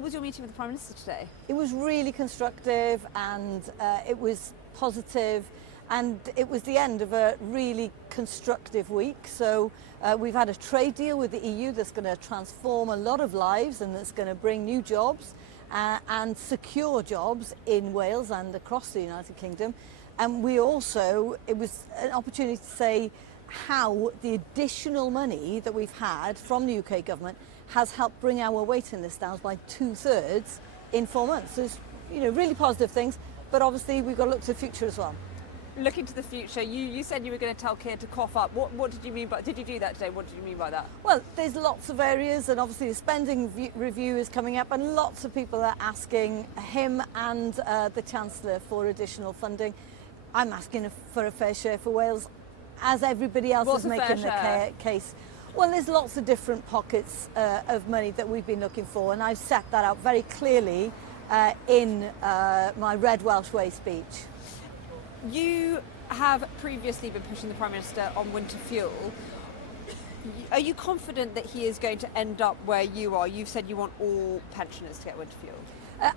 was your meeting with the Prime Minister today? It was really constructive and it was positive, and it was the end of a really constructive week. So we've had a trade deal with the EU that's going to transform a lot of lives and that's going to bring new jobs and secure jobs in Wales and across the United Kingdom. And we also, it was an opportunity to say how the additional money that we've had from the UK government has helped bring our waiting list down by 2/3 in 4 months. So it's, really positive things, but obviously we've got to look to the future as well. Looking to the future, you said you were going to tell Keir to cough up. What did you mean by, did you do that today? What did you mean by that? Well, there's lots of areas, and obviously the spending review is coming up, and lots of people are asking him and the Chancellor for additional funding. I'm asking for a fair share for Wales, as everybody else is making the case. Well, there's lots of different pockets of money that we've been looking for, and I've set that out very clearly in my Red Welsh Way speech. You have previously been pushing the Prime Minister on winter fuel. Are you confident that he is going to end up where you are? You've said you want all pensioners to get winter fuel.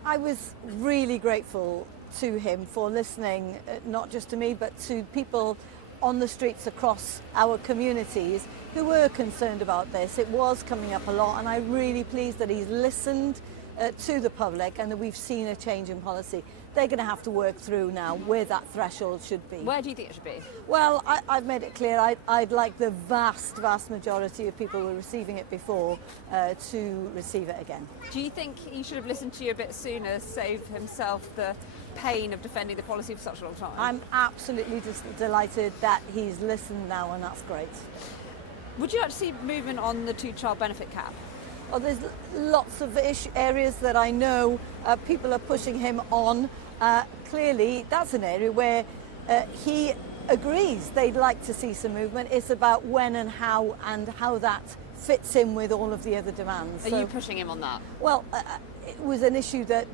I was really grateful to him for listening, not just to me, but to people on the streets across our communities who were concerned about this. It was coming up a lot, and I'm really pleased that he's listened to the public and that we've seen a change in policy. They're going to have to work through now where that threshold should be. Where do you think it should be? Well, I've made it clear I'd like the vast majority of people who were receiving it before to receive it again. Do you think he should have listened to you a bit sooner, save himself the pain of defending the policy for such a long time? I'm absolutely delighted that he's listened now, and that's great. Would you like to see movement on the two-child benefit cap? Well, there's lots of areas that I know people are pushing him on. Clearly, that's an area where he agrees they'd like to see some movement. It's about when and how that fits in with all of the other demands. Are you pushing him on that? Well, it was an issue that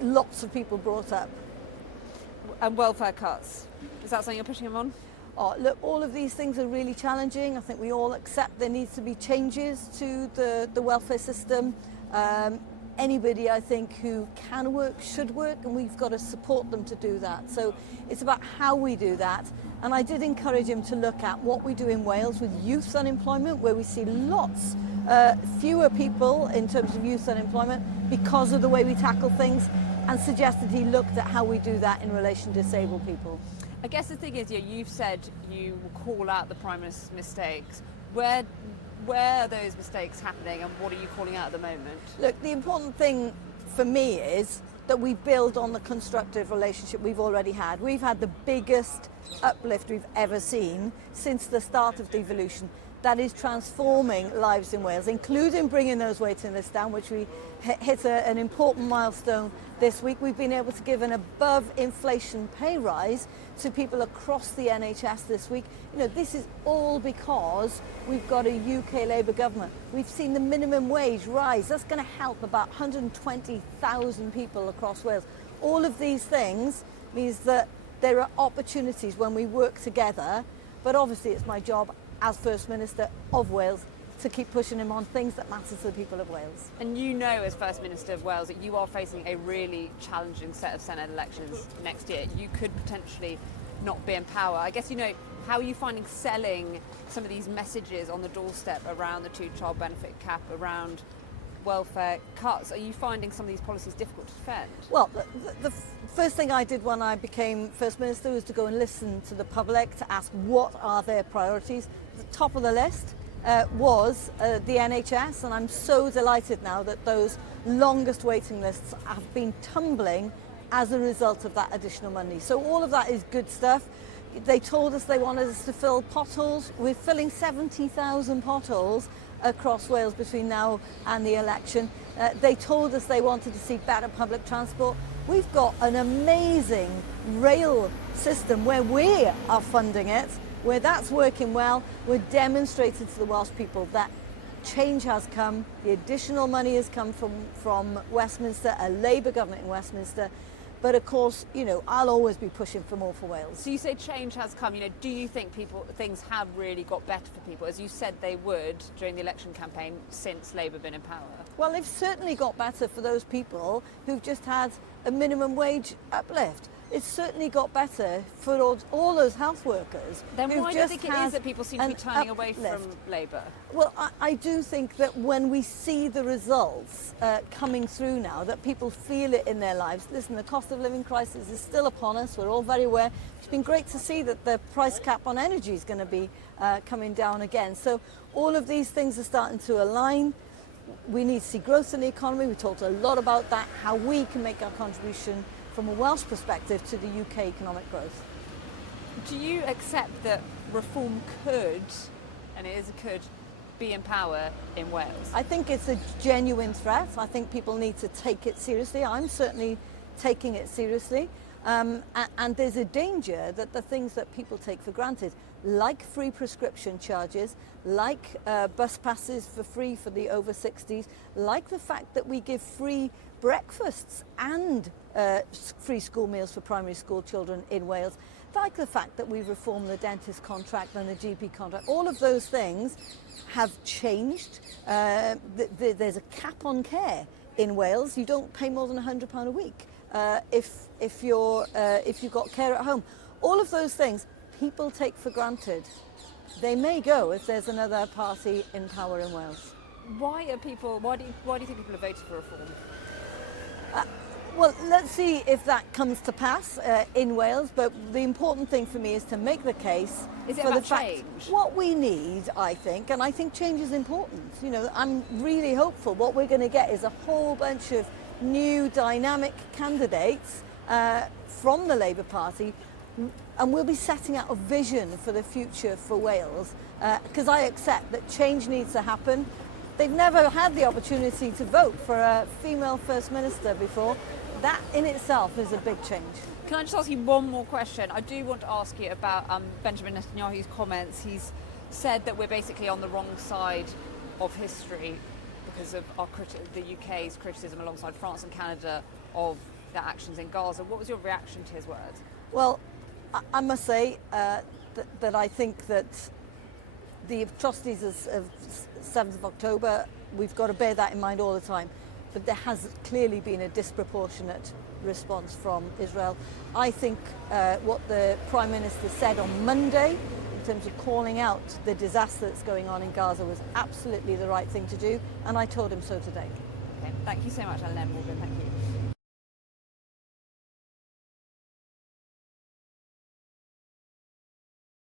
lots of people brought up. And welfare cuts, is that something you're pushing him on? Oh, look, all of these things are really challenging. I think we all accept there needs to be changes to the welfare system. Anybody, I think, who can work should work, and we've got to support them to do that. So it's about how we do that. And I did encourage him to look at what we do in Wales with youth unemployment, where we see lots fewer people in terms of youth unemployment because of the way we tackle things, and suggested he looked at how we do that in relation to disabled people. I guess the thing is, you've said you will call out the Prime Minister's mistakes. Where are those mistakes happening, and what are you calling out at the moment? Look, the important thing for me is that we build on the constructive relationship we've already had. We've had the biggest uplift we've ever seen since the start of devolution. That is transforming lives in Wales, including bringing those waiting lists down, which we hit an important milestone this week. We've been able to give an above inflation pay rise to people across the NHS this week. This is all because we've got a UK Labour government. We've seen the minimum wage rise. That's going to help about 120,000 people across Wales. All of these things means that there are opportunities when we work together, but obviously it's my job as First Minister of Wales to keep pushing him on things that matter to the people of Wales. And as First Minister of Wales, that you are facing a really challenging set of Senate elections next year. You could potentially not be in power. I guess, how are you finding selling some of these messages on the doorstep around the two-child benefit cap, around welfare cuts? Are you finding some of these policies difficult to defend? Well, the first thing I did when I became First Minister was to go and listen to the public to ask what are their priorities. The top of the list was the NHS, and I'm so delighted now that those longest waiting lists have been tumbling as a result of that additional money. So all of that is good stuff. They told us they wanted us to fill potholes. We're filling 70,000 potholes across Wales between now and the election. They told us they wanted to see better public transport. We've got an amazing rail system where we are funding it, where that's working well. We're demonstrating to the Welsh people that change has come. The additional money has come from Westminster, a Labour government in Westminster. But of course, you know, I'll always be pushing for more for Wales. So you say change has come. You know, do you think things have really got better for people, as you said they would during the election campaign, since Labour been in power? Well, they've certainly got better for those people who've just had a minimum wage uplift. It's certainly got better for all those health workers. Then who've why do you just think it had is that people seem to be an turning away uplift. from Labour? Well, I do think that when we see the results coming through now, that people feel it in their lives. Listen, the cost of living crisis is still upon us. We're all very aware. It's been great to see that the price cap on energy is going to be coming down again. So all of these things are starting to align. We need to see growth in the economy. We talked a lot about that, how we can make our contribution from a Welsh perspective to the UK economic growth. Do you accept that reform could, and it is a could, be in power in Wales? I think it's a genuine threat. I think people need to take it seriously. I'm certainly taking it seriously. And there's a danger that the things that people take for granted, like free prescription charges, like bus passes for free for the over 60s, like the fact that we give free breakfasts and free school meals for primary school children in Wales, like the fact that we reformed the dentist contract and the GP contract, all of those things have changed. There's a cap on care in Wales. You don't pay more than £100 a week if you've got care at home. All of those things people take for granted. They may go if there's another party in power in Wales. Why do you think people have voted for reform? Well, let's see if that comes to pass in Wales, but the important thing for me is to make the case Is it for about the fact change? what we need, I think, and I think change is important. You know, I'm really hopeful what we're going to get is a whole bunch of new dynamic candidates from the Labour Party, and we'll be setting out a vision for the future for Wales, because I accept that change needs to happen. They've never had the opportunity to vote for a female First Minister before. That in itself is a big change. Can I just ask you one more question? I do want to ask you about Benjamin Netanyahu's comments. He's said that we're basically on the wrong side of history because of the UK's criticism alongside France and Canada of their actions in Gaza. What was your reaction to his words? Well, I must say that I think that the atrocities of 7th of October, we've got to bear that in mind all the time. But there has clearly been a disproportionate response from Israel. I think what the Prime Minister said on Monday in terms of calling out the disaster that's going on in Gaza was absolutely the right thing to do, and I told him so today. Okay, thank you so much, Eluned Morgan. Thank you.